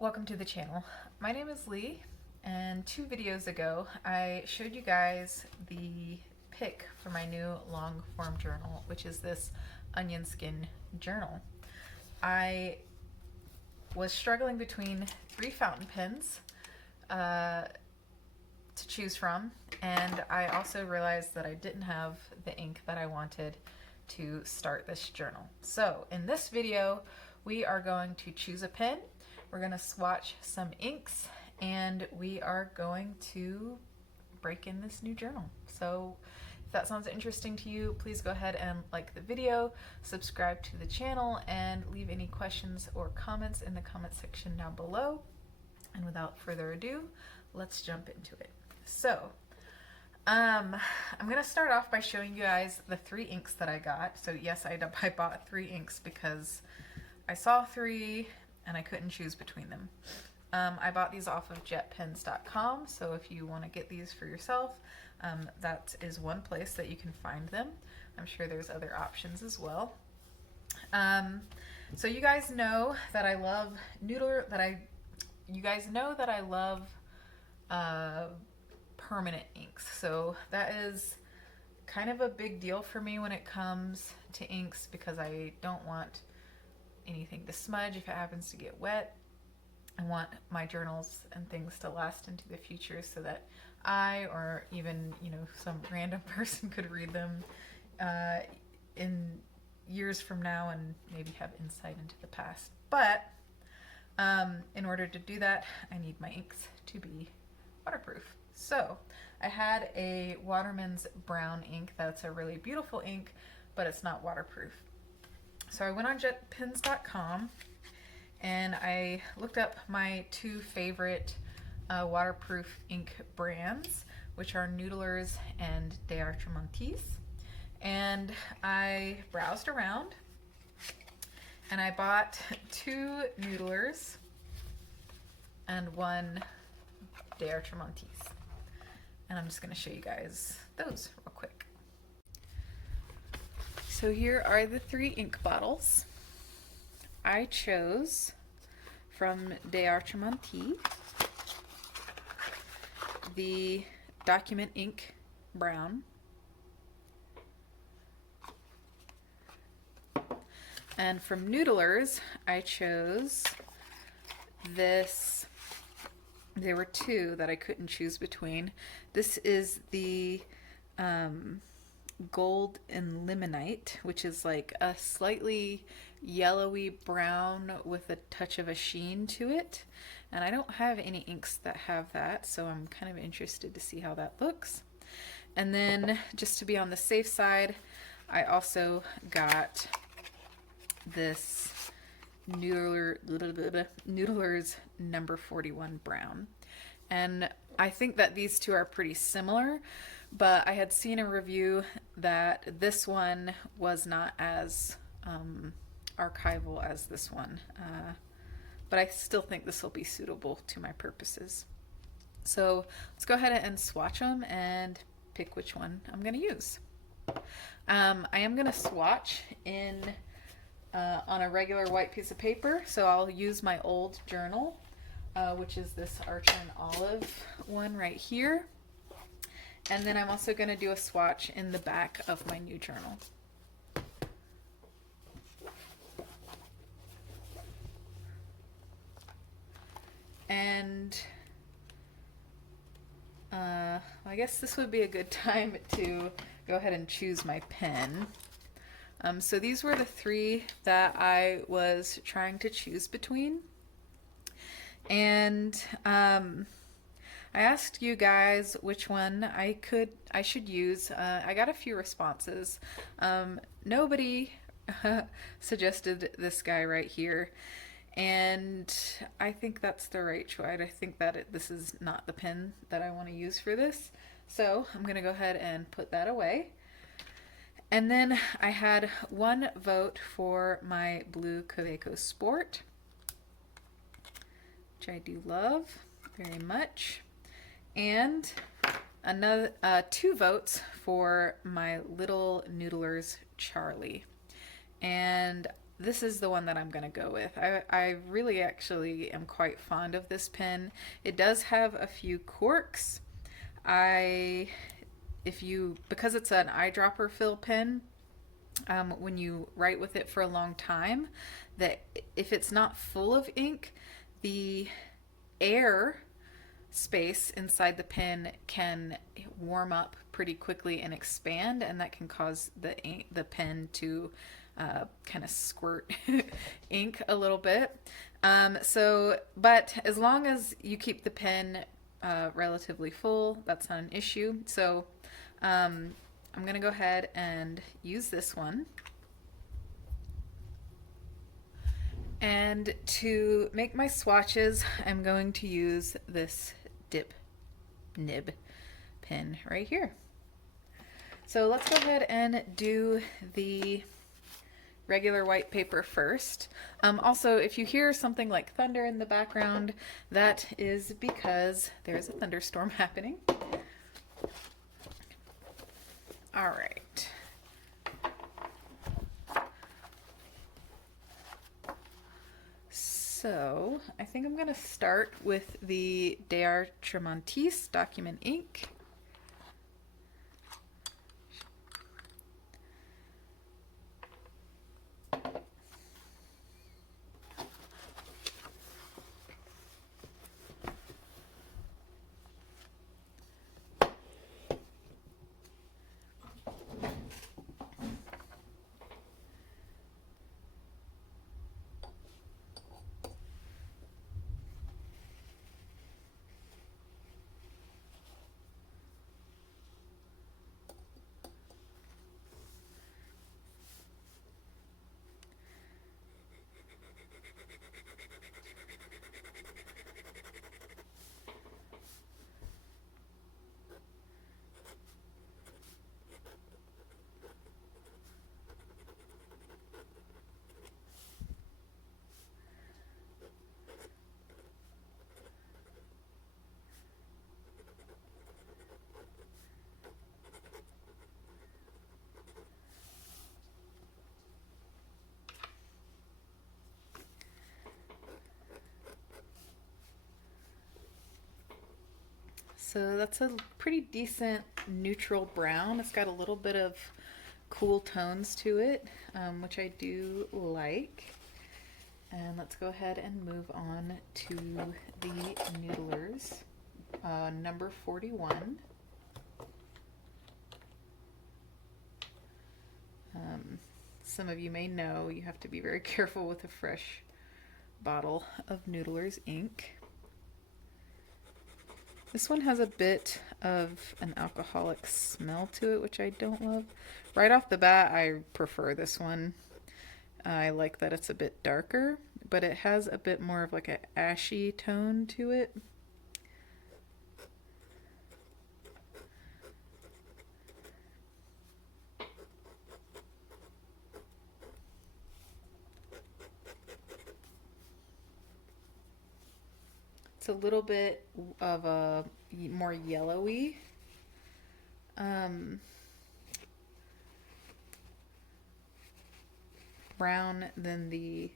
Welcome to the channel. My name is Lee, and 2 videos ago I showed you guys the pick for my new long form journal, which is this onion skin journal. I was struggling between 3 fountain pens to choose from, and I also realized that I didn't have the ink that I wanted to start this journal. So in this video we are going to choose a pen, we're going to swatch some inks, and we are going to break in this new journal. So if that sounds interesting to you, please go ahead and like the video, subscribe to the channel, and leave any questions or comments in the comment section down below. And without further ado, let's jump into it. So I'm gonna start off by showing you guys the 3 inks that I got. So yes, I bought 3 inks because I saw 3 and I couldn't choose between them. I bought these off of jetpens.com, so if you want to get these for yourself, that is one place that you can find them. I'm sure there's other options as well. So you guys know that I love permanent inks. So that is kind of a big deal for me when it comes to inks, because I don't want anything to smudge if it happens to get wet. I want my journals and things to last into the future so that I, or even, some random person could read them in years from now and maybe have insight into the past. But in order to do that, I need my inks to be waterproof. So I had a Waterman's brown ink that's a really beautiful ink, but it's not waterproof. So I went on jetpens.com and I looked up my 2 favorite waterproof ink brands, which are Noodlers and D'Artramontis. And I browsed around and I bought 2 Noodlers and 1 D'Artramontis. And I'm just going to show you guys those real quick. So here are the 3 ink bottles. I chose from D'Artramontis the Document Ink Brown, and from Noodlers I chose this. There were 2 that I couldn't choose between. This is the Gold and Limonite, which is like a slightly yellowy brown with a touch of a sheen to it, and I don't have any inks that have that, so I'm kind of interested to see how that looks. And then, just to be on the safe side, I also got this Noodler's number 41 brown, and I think that these 2 are pretty similar, but I had seen a review that this one was not as archival as this one, but I still think this will be suitable to my purposes. So let's go ahead and swatch them and pick which one I'm going to use. I am going to swatch on a regular white piece of paper, so I'll use my old journal, which is this Archer and Olive one right here. And then I'm also going to do a swatch in the back of my new journal. And I guess this would be a good time to go ahead and choose my pen. So these were the 3 that I was trying to choose between. And I asked you guys which one I should use. I got a few responses. Nobody suggested this guy right here, and I think that's the right choice. I think that this is not the pen that I want to use for this, so I'm gonna go ahead and put that away. And then I had 1 vote for my blue Kaweco Sport, which I do love very much, and another 2 votes for my little Noodlers Charlie. And this is the one that I'm going to go with. I really actually am quite fond of this pen. It does have a few quirks. Because it's an eyedropper fill pen, when you write with it for a long time, that if it's not full of ink, the air space inside the pen can warm up pretty quickly and expand, and that can cause the pen to kind of squirt ink a little bit. But as long as you keep the pen relatively full, that's not an issue. So I'm going to go ahead and use this one. And to make my swatches, I'm going to use this dip nib pen right here. So let's go ahead and do the regular white paper first. Also, if you hear something like thunder in the background, that is because there's a thunderstorm happening. All right. So I think I'm going to start with the Tremontis document ink. So that's a pretty decent neutral brown. It's got a little bit of cool tones to it, which I do like. And let's go ahead and move on to the Noodlers, number 41. Some of you may know you have to be very careful with a fresh bottle of Noodlers ink. This one has a bit of an alcoholic smell to it, which I don't love. Right off the bat, I prefer this one. I like that it's a bit darker, but it has a bit more of like an ashy tone to it. It's a little bit of a more yellowy. Brown than the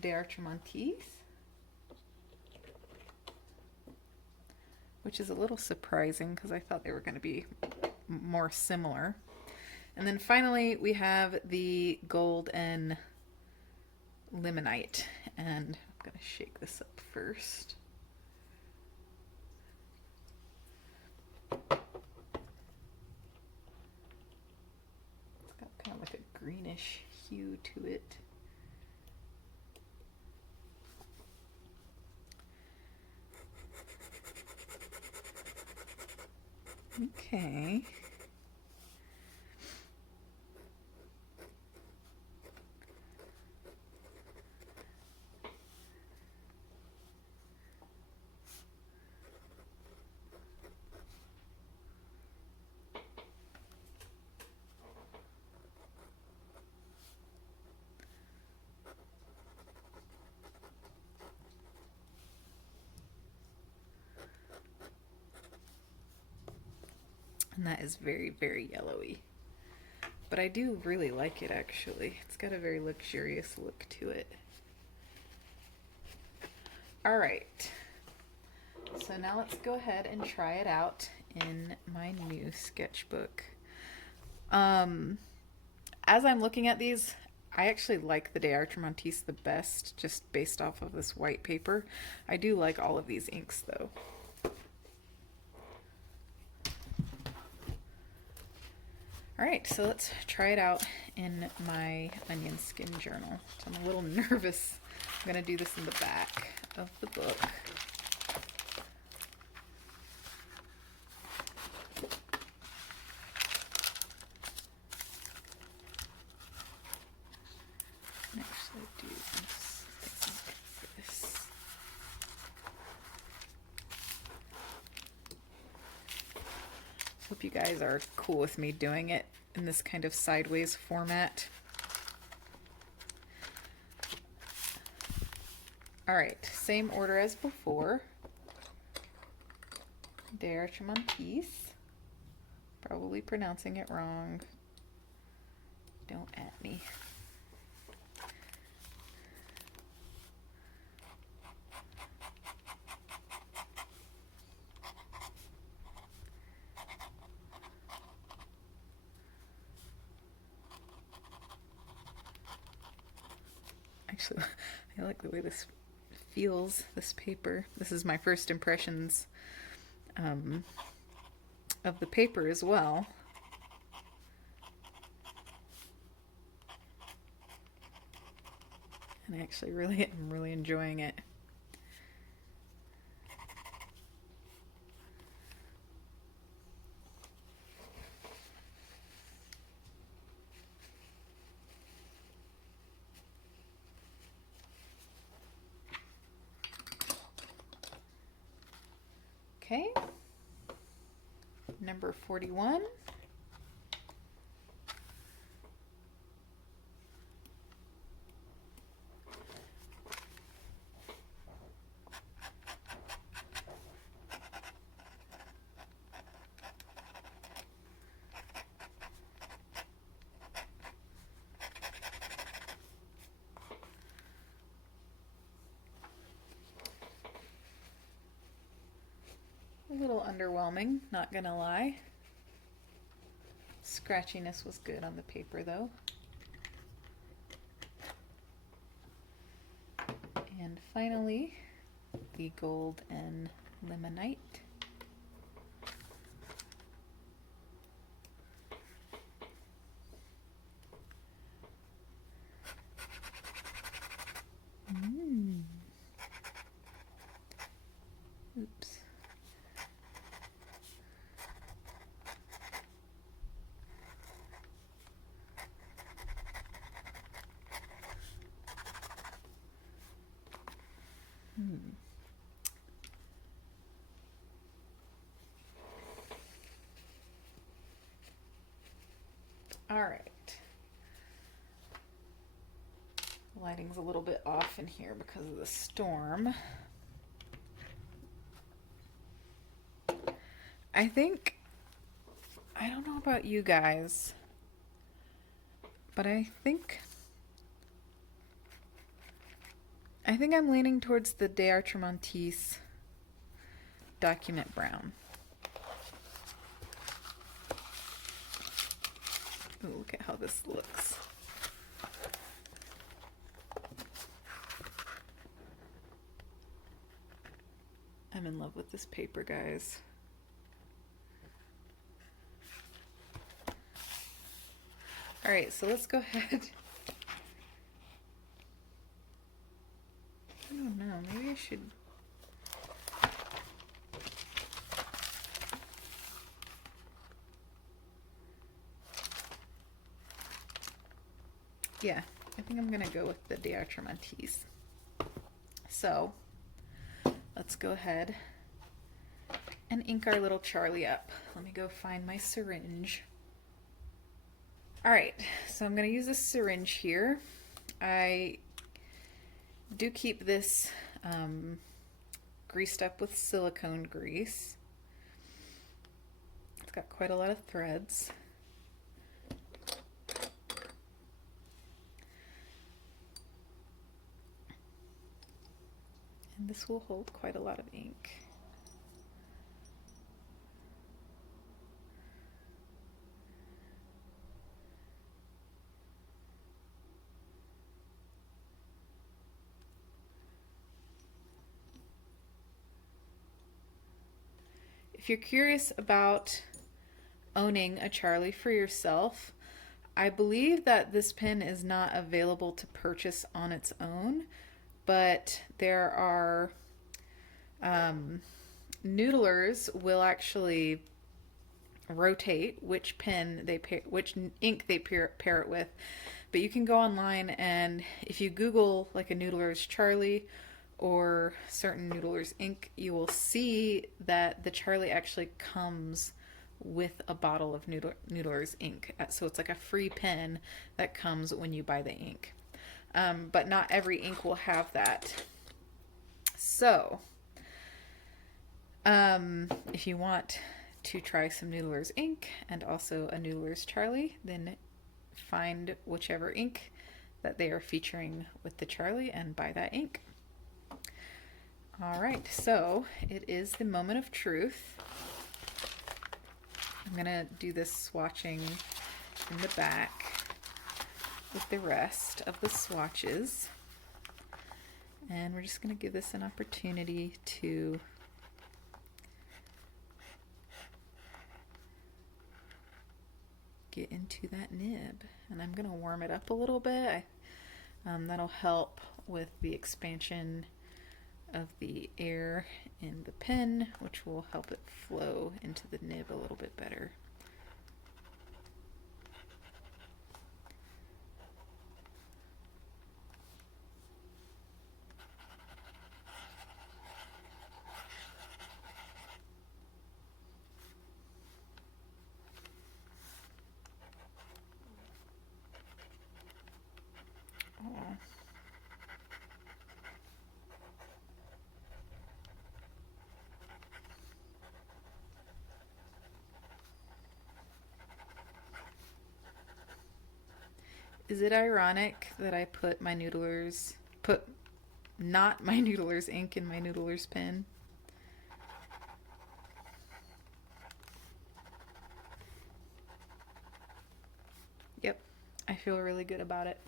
Tremontis, which is a little surprising because I thought they were going to be more similar. And then finally we have the Gold and Limonite, and I'm going to shake this up first. It's got kind of like a greenish hue to it. Okay. And that is very, very yellowy. but I do really like it actually. It's got a very luxurious look to it. All right, so now let's go ahead and try it out in my new sketchbook. As I'm looking at these, I actually like the De Artramontis the best, just based off of this white paper. I do like all of these inks though. All right, so let's try it out in my onion skin journal. So I'm a little nervous. I'm gonna do this in the back of the book. Actually do this. Hope you guys are cool with me doing it in this kind of sideways format. All right, same order as before. De Artramontis. Probably pronouncing it wrong. Don't at me. Actually, I like the way this feels, this paper. This is my first impressions of the paper as well. And I actually am really enjoying it. Okay, number 41. A little underwhelming, not gonna lie. Scratchiness was good on the paper though. And finally, the gold and limonite. Oops. All right. Lighting's a little bit off in here because of the storm. I don't know about you guys, but I think I'm leaning towards the De Artramontis Document Brown. Ooh, look at how this looks. I'm in love with this paper, guys. All right, so let's go ahead. I don't know, maybe I should. Yeah, I think I'm gonna go with the De Artramontis. So let's go ahead and ink our little Charlie up. Let me go find my syringe. All right, so I'm gonna use a syringe here. I do keep this greased up with silicone grease. It's got quite a lot of threads. And this will hold quite a lot of ink. If you're curious about owning a Charlie for yourself, I believe that this pen is not available to purchase on its own, but there are noodlers will actually rotate which pen they pair, which ink they pair it with. But you can go online, and if you Google like a Noodler's Charlie or certain Noodler's ink, you will see that the Charlie actually comes with a bottle of Noodler's ink. So it's like a free pen that comes when you buy the ink. But not every ink will have that. So, if you want to try some Noodler's ink and also a Noodler's Charlie, then find whichever ink that they are featuring with the Charlie and buy that ink. All right, so it is the moment of truth. I'm gonna do this swatching in the back with the rest of the swatches. And we're just gonna give this an opportunity to get into that nib. And I'm gonna warm it up a little bit. That'll help with the expansion of the air in the pen, which will help it flow into the nib a little bit better. Oh. Is it ironic that I put not my Noodler's ink in my Noodler's pen? Yep, I feel really good about it.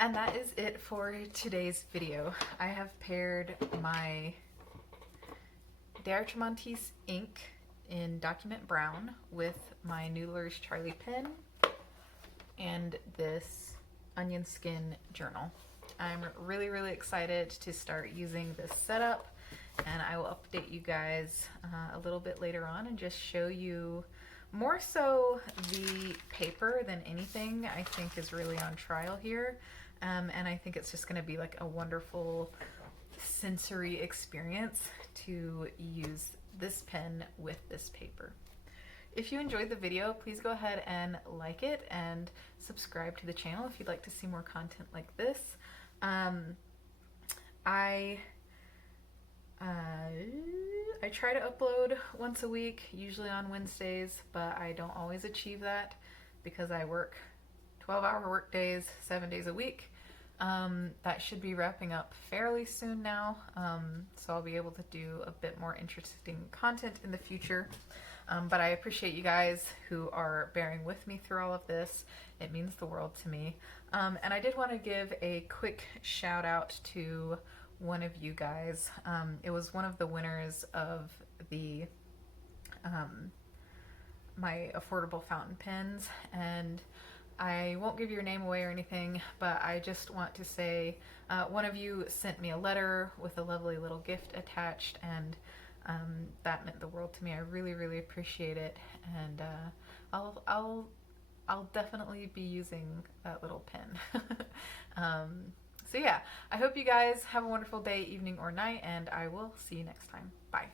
And that is it for today's video. I have paired my D'Archimontis ink in Document Brown with my Noodler's Charlie pen and this onion skin journal. I'm really, really excited to start using this setup, and I will update you guys a little bit later on and just show you more so the paper than anything. I think is really on trial here. And I think it's just going to be like a wonderful sensory experience to use this pen with this paper. If you enjoyed the video, please go ahead and like it and subscribe to the channel if you'd like to see more content like this. I try to upload once a week, usually on Wednesdays, but I don't always achieve that because I work 12-hour work days, 7 days a week. That should be wrapping up fairly soon now, so I'll be able to do a bit more interesting content in the future. But I appreciate you guys who are bearing with me through all of this. It means the world to me. And I did want to give a quick shout out to one of you guys. It was one of the winners of the my affordable fountain pens, and I won't give your name away or anything, but I just want to say one of you sent me a letter with a lovely little gift attached, and that meant the world to me. I really, really appreciate it, and I'll definitely be using that little pen. So yeah, I hope you guys have a wonderful day, evening, or night, and I will see you next time. Bye.